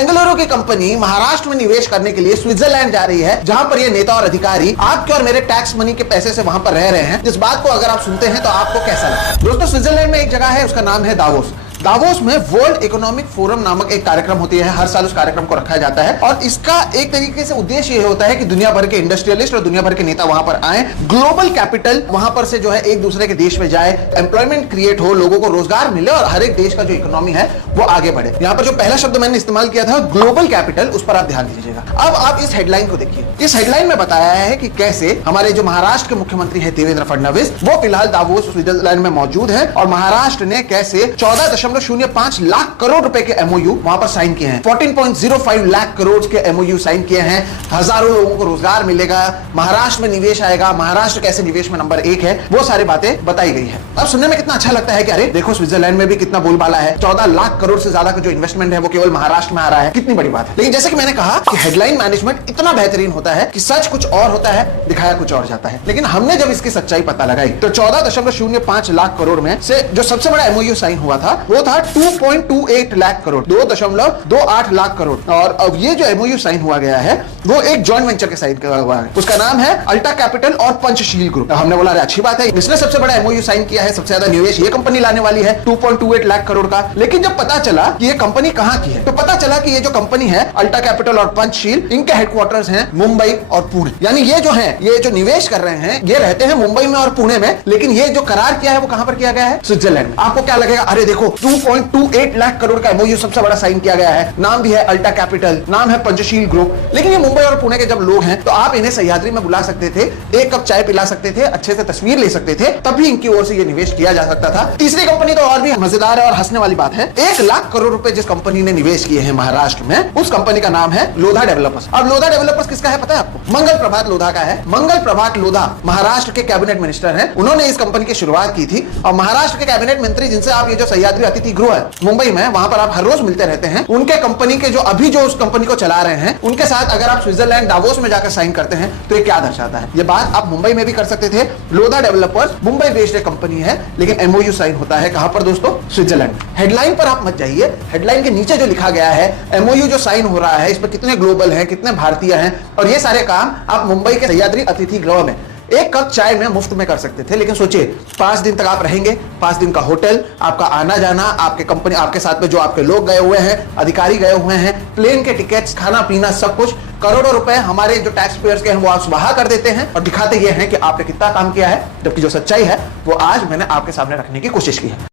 बेंगलुरु की कंपनी महाराष्ट्र में निवेश करने के लिए स्विट्जरलैंड जा रही है, जहां पर ये नेता और अधिकारी आपके और मेरे टैक्स मनी के पैसे से वहां पर रह रहे हैं। इस बात को अगर आप सुनते हैं तो आपको कैसा लगता है? दोस्तों, स्विट्जरलैंड में एक जगह है, उसका नाम है दावोस। दावोस में वर्ल्ड इकोनॉमिक फोरम नामक एक कार्यक्रम होती है। हर साल उस कार्यक्रम को रखा जाता है और इसका एक तरीके से उद्देश्य ये होता है कि दुनिया भर के इंडस्ट्रियलिस्ट और दुनिया भर के नेता वहां पर आए, ग्लोबल कैपिटल वहां पर से जो है एक दूसरे के देश में जाए, एम्प्लॉयमेंट क्रिएट हो, लोगों को रोजगार मिले और हर एक देश का जो इकोनॉमी है वो आगे बढ़े। यहाँ पर जो पहला शब्द मैंने इस्तेमाल किया था ग्लोबल कैपिटल, उस पर आप ध्यान दीजिएगा। अब आप इस हेडलाइन को देखिए। इस हेडलाइन में बताया है कि कैसे हमारे जो महाराष्ट्र के मुख्यमंत्री है देवेंद्र फडणवीस, वो फिलहाल दावोस स्विट्जरलैंड में मौजूद है और महाराष्ट्र ने कैसे 14.05 लाख करोड़ रुपए के एमओयू वहां पर साइन किए हैं। 14.05 लाख करोड़ के एमओयू साइन किए हैं। हजारों लोगों को रोजगार मिलेगा, महाराष्ट्र में निवेश आएगा, महाराष्ट्र कैसे निवेश में नंबर 1 है, वो सारी बातें बताई गई है। अब सुनने में कितना अच्छा लगता है कि अरे देखो स्विट्जरलैंड में भी कितना बोलबाला है, 14 लाख करोड़ से ज्यादा का जो इन्वेस्टमेंट है वो केवल महाराष्ट्र में आ रहा है, कितनी बड़ी बात है। लेकिन जैसे कि मैंने कहा कि हेडलाइन मैनेजमेंट इतना बेहतरीन होता है कि सच कुछ और होता है, दिखाया कुछ और जाता है। लेकिन हमने जब इसकी सच्चाई पता लगाई तो 14.05 लाख करोड़ में से जो सबसे बड़ा एमओयू साइन हुआ था वो था 2.28 लाख करोड़, 2.28 लाख करोड़। और अब ये जो एमओयू साइन हुआ गया है वो एक जॉइंट वेंचर के साइन किया हुआ है, उसका नाम है अल्टा कैपिटल और पंचशील ग्रुप। हमने बोला अच्छी बात है, इसने सबसे बड़ा एमओयू साइन किया है, सबसे ज्यादा निवेश ये कंपनी लाने वाली है 2.28 लाख करोड़ का। लेकिन जब पता चला कि ये कंपनी कहां की है तो पता चला कि ये जो कंपनी है अल्टा कैपिटल और पंचशील, इनके हेडक्वार्टर्स हैं मुंबई और पुणे। यानी ये जो है, ये जो निवेश कर रहे हैं ये रहते हैं मुंबई में और पुणे में, लेकिन ये जो करार किया है वो कहां पर किया गया है? स्विट्जरलैंड में। आपको क्या लगेगा? अरे देखो 2.28 लाख करोड़ का एमओयू सबसे बड़ा साइन किया गया है, नाम भी है अल्टा कैपिटल, नाम है पंचशील ग्रुप। लेकिन ये मुंबई और पुणे के जब लोग हैं तो आप इन्हें सह्याद्री में बुला सकते थे, एक कप चाय पिला सकते थे, अच्छे से तस्वीर ले सकते थे, तब भी इनकी ओर से ये निवेश किया जा सकता था। तीसरी कंपनी तो और भी मजेदार है और हंसने वाली बात है। 1 लाख करोड़ रुपए जिस कंपनी ने निवेश किए हैं महाराष्ट्र में, उस कंपनी का नाम है लोधा डेवलपर्स। अब लोधा डेवलपर्स किसका है पता है आपको? मंगल प्रभात लोधा का है। मंगल प्रभात लोधा महाराष्ट्र के कैबिनेट मिनिस्टर हैं, उन्होंने इस कंपनी की शुरुआत की थी और महाराष्ट्र के कैबिनेट मंत्री जिनसे आप ये जो सह्याद्री अतिथि गृह है मुंबई में, वहां पर आप हर रोज मिलते रहते हैं, उनके कंपनी के जो अभी जो उस कंपनी को चला रहे हैं उनके साथ अगर आप स्विट्जरलैंड दावोस में जाकर साइन करते हैं तो ये क्या दर्शाता है? ये बात आप मुंबई में भी कर सकते थे। Lodha developers Mumbai based company है, लेकिन एमओयू साइन होता है कहां पर दोस्तों? स्विट्जरलैंड। हेडलाइन पर आप मत जाइए, हेडलाइन के नीचे जो लिखा गया है, एमओयू जो साइन हो रहा है, इस पर कितने ग्लोबल हैं, कितने भारतीय हैं, और ये सारे काम आप मुंबई के सह्याद्री अतिथि गृह में एक कप चाय में मुफ्त में कर सकते थे। लेकिन सोचिए 5 दिन तक आप रहेंगे, 5 दिन का होटल, आपका आना जाना, आपके कंपनी, आपके साथ में जो आपके लोग गए हुए हैं, अधिकारी गए हुए हैं, प्लेन के टिकट्स, खाना पीना, सब कुछ, करोड़ों रुपए हमारे जो टैक्स पेयर्स के हैं वो आप सुबह कर देते हैं और दिखाते ये हैं कि आपने कितना काम किया है, जबकि जो सच्चाई है वो आज मैंने आपके सामने रखने की कोशिश की है।